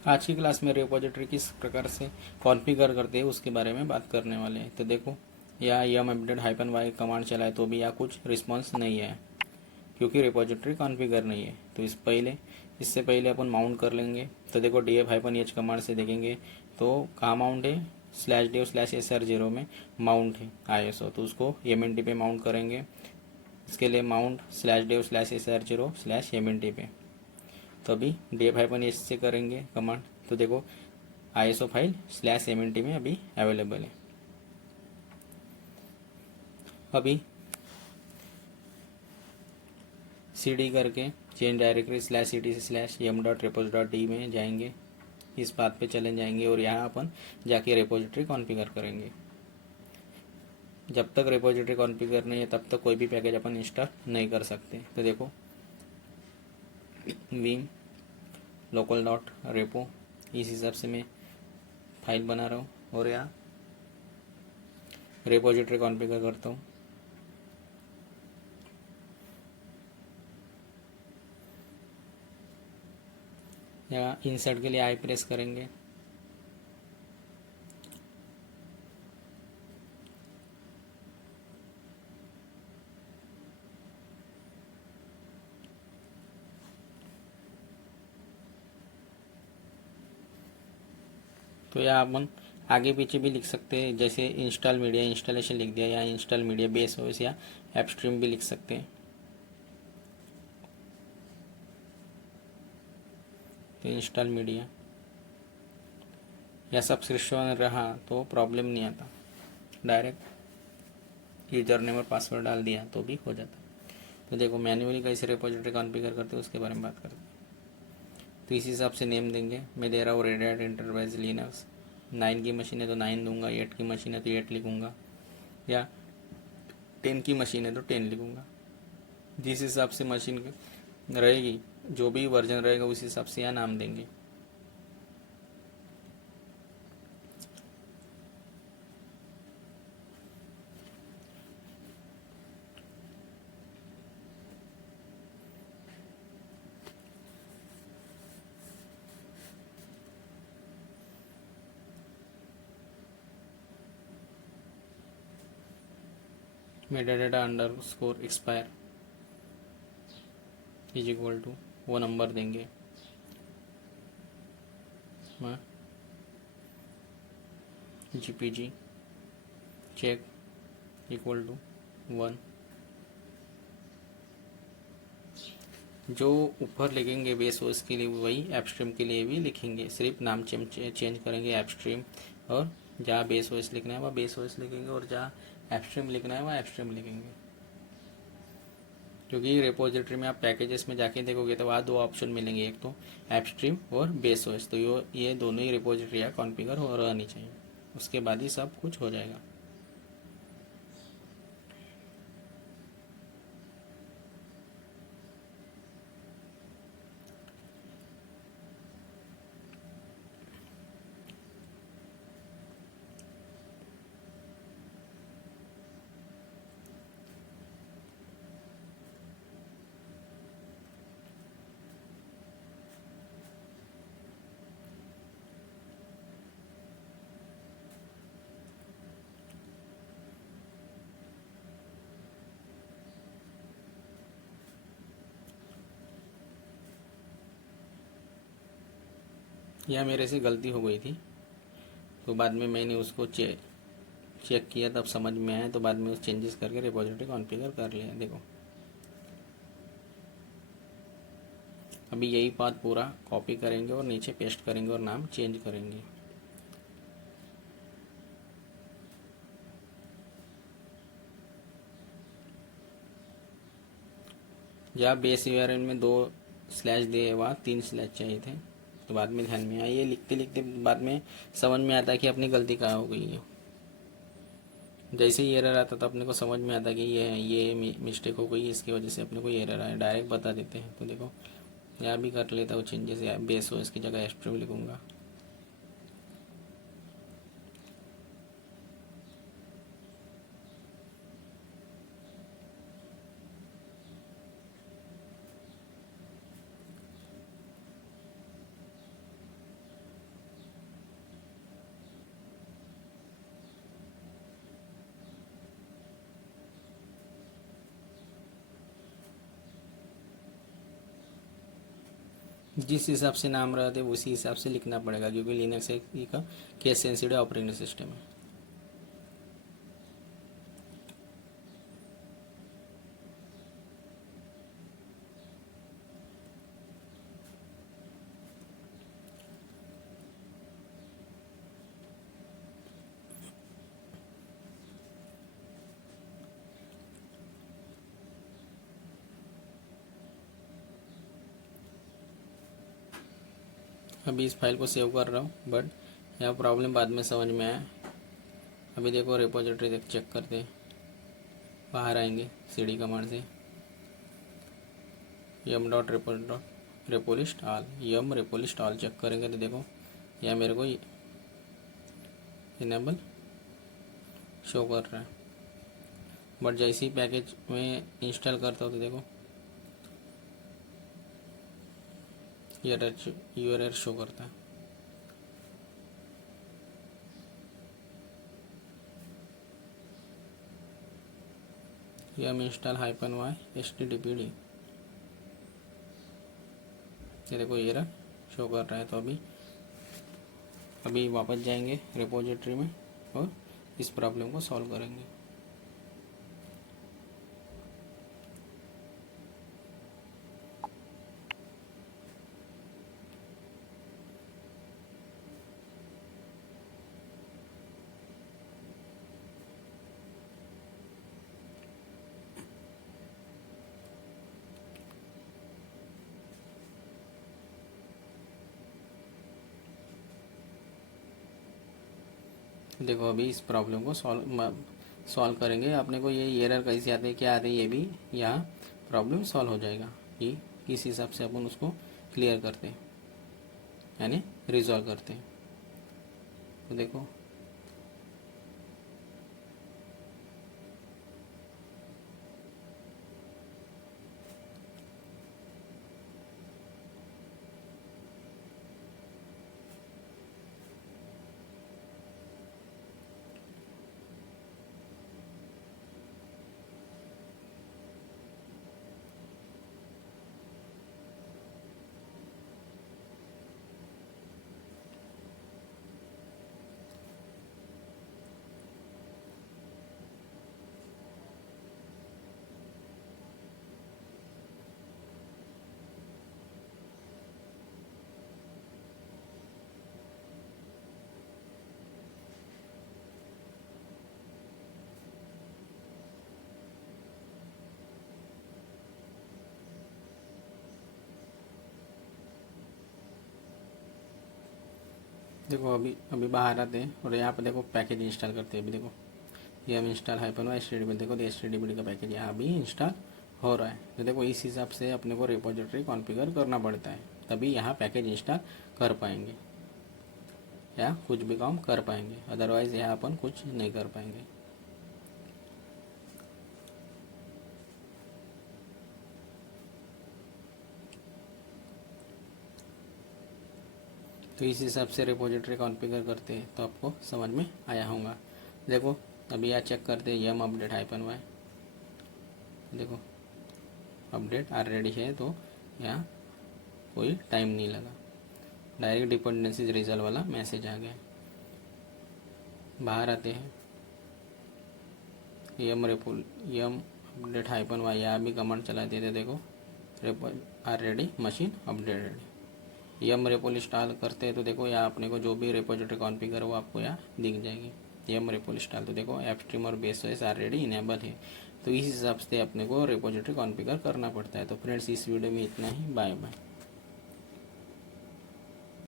आज की क्लास में रिपोजिटरी किस प्रकार से कॉन्फ़िगर करते हैं उसके बारे में बात करने वाले हैं। तो देखो, या यम अपडेट -y कमांड चलाए तो भी या कुछ रिस्पॉन्स नहीं है क्योंकि रिपोजिटरी कॉन्फ़िगर नहीं है। तो इससे पहले अपन माउंट कर लेंगे। तो देखो, df-h कमांड से देखेंगे तो कहाँ माउंट है, /dev/sr0 में माउंट है ISO। तो उसको mnt पे माउंट करेंगे। इसके लिए माउंट /dev/sr0/mnt पे, तो अभी df-h से करेंगे कमांड। तो देखो, ISO फाइल /mnt में अभी अवेलेबल है। अभी cd करके चेंज डायरेक्टरी /etc/m.repos.d में जाएंगे। इस बात पे चले जाएंगे और यहाँ अपन जाके रिपोजिटरी कॉन्फ़िगर करेंगे। जब तक रिपोजिटरी कॉन्फ़िगर नहीं है तब तक कोई भी पैकेज अपन इंस्टॉल नहीं कर सकते। तो देखो, vim local.repo, इस हिसाब से मैं फाइल बना रहा हूँ और यहाँ रिपोजिटरी कॉन्फ़िगर करता हूँ। यहाँ इंसर्ट के लिए आई प्रेस करेंगे। तो यहाँ अपन आगे पीछे भी लिख सकते हैं, जैसे इंस्टॉल मीडिया इंस्टॉलेशन लिख दिया, या इंस्टॉल मीडिया बेस ओएस या एपस्ट्रीम भी लिख सकते हैं। तो इंस्टॉल मीडिया या सब्सक्रिप्शन रहा तो प्रॉब्लम नहीं आता, डायरेक्ट यूजर नेम और पासवर्ड डाल दिया तो भी हो जाता। तो देखो, मैन्युअली कैसे रिपोजिटरी कॉन्फ़िगर करते हैं उसके बारे में बात करते हैं। तो इस हिसाब से नेम देंगे। मैं दे रहा हूँ रेड हैट एंटरप्राइज लिनक्स। 9 की मशीन है तो 9 दूंगा, 8 की मशीन है तो 8 लिखूँगा, या 10 की मशीन है तो 10 लिखूँगा। जिस हिसाब से मशीन रहेगी, जो भी वर्जन रहेगा उस हिसाब से यहाँ नाम देंगे। Metadata underscore expire is equal to वो नंबर देंगे। GPG check equal to 1। जो ऊपर लिखेंगे बेस ओएस के लिए वही एपस्ट्रीम के लिए भी लिखेंगे, सिर्फ नाम चेंज करेंगे एपस्ट्रीम, और जहाँ बेस ओएस लिखना है वहाँ बेस ओएस लिखेंगे और जहाँ एपस्ट्रीम लिखना है वहाँ एपस्ट्रीम लिखेंगे। क्योंकि रिपोजिटरी में आप पैकेजेस में जाके देखोगे तो वहाँ दो ऑप्शन मिलेंगे, एक तो एपस्ट्रीम और बेस ओएस। तो ये दोनों ही रिपोजिटरी कॉन्फ़िगर हो रहनी चाहिए, उसके बाद ही सब कुछ हो जाएगा। यह मेरे से गलती हो गई थी, तो बाद में मैंने उसको चेक किया, तब समझ में आया, तो बाद में उस चेंजेस करके रिपोजिटरी कॉन्फ़िगर कर लिया। देखो, अभी यही पाथ पूरा कॉपी करेंगे और नीचे पेस्ट करेंगे और नाम चेंज करेंगे। जहाँ बेस यूआरएल में 2 स्लैश दिए वहाँ 3 स्लैश चाहिए थे, तो बाद में ध्यान में आया। ये लिखते लिखते बाद में समझ में आता कि अपनी गलती कहाँ हो गई है। जैसे ही एरर आता तो अपने को समझ में आता कि ये मिस्टेक हो गई, इसकी वजह से अपने को ये एरर आया, डायरेक्ट बता देते हैं। तो देखो, यहाँ भी कर लेता हूँ चेंजेस, या बेस हो इसकी जगह एस्ट्रीम लिखूँगा। जिस हिसाब से नाम रहते उसी हिसाब से लिखना पड़ेगा, क्योंकि लिनक्स एक का केस सेंसिटिव ऑपरेटिंग सिस्टम है। अभी इस फाइल को सेव कर रहा हूँ, बट यह प्रॉब्लम बाद में समझ में आया। अभी देखो रिपोजिटरी चेक करते हैं, बाहर आएंगे cd कमांड से yum.repo.repolist all yum repolist all check करेंगे तो देखो यह मेरे को इनेबल शो कर रहा है। बट जैसे ही पैकेज में इंस्टॉल करता हो तो देखो एरर शो करता है। yum install -y httpd, ये देखो एरर शो कर रहा है। तो अभी वापस जाएंगे रिपोजिटरी में और इस प्रॉब्लम को सॉल्व करेंगे। देखो अभी इस प्रॉब्लम को सॉल्व करेंगे। अपने को ये एरर कैसे आते हैं, क्या आते हैं, ये भी यहाँ प्रॉब्लम सॉल्व हो जाएगा कि किस हिसाब से अपन उसको क्लियर करते हैं, यानी रिजॉल्व करते हैं। तो देखो देखो अभी बाहर आते हैं और यहाँ पे देखो पैकेज इंस्टॉल करते हैं। अभी देखो ये हम इंस्टॉल -y देखो तो HTTPD का पैकेज यहाँ भी इंस्टॉल हो रहा है। तो देखो इस हिसाब से अपने को रिपोजिटरी कॉन्फ़िगर करना पड़ता है, तभी यहाँ पैकेज इंस्टॉल कर पाएंगे या कुछ भी काम कर पाएंगे, अदरवाइज़ यहाँ अपन कुछ नहीं कर पाएंगे। तो इस हिसाब से रिपोजिटरी कॉन्फ़िगर करते हैं तो आपको समझ में आया होगा। देखो अभी यहाँ चेक करते हैं yum अपडेट -y, देखो अपडेट ऑलरेडी है, तो यहाँ कोई टाइम नहीं लगा, डायरेक्ट डिपेंडेंसीज रिजल्ट वाला मैसेज आ गया। बाहर आते हैं yum अपडेट -y, यहाँ भी कमांड चलाते थे। देखो ऑलरेडी मशीन अपडेटेड, yum रेपोल इंस्टॉल करते हैं तो देखो यहाँ अपने को जो भी रिपोजिटरी कॉन्फ़िगर वो आपको यहाँ दिख जाएगी। yum रेपोल इंस्टॉल तो देखो एपस्ट्रीम और बेस ओएस ऑलरेडी इनेबल है। तो इस हिसाब से अपने को रिपोजिटरी कॉन्फ़िगर करना पड़ता है। तो फ्रेंड्स इस वीडियो में इतना ही, बाय बाय।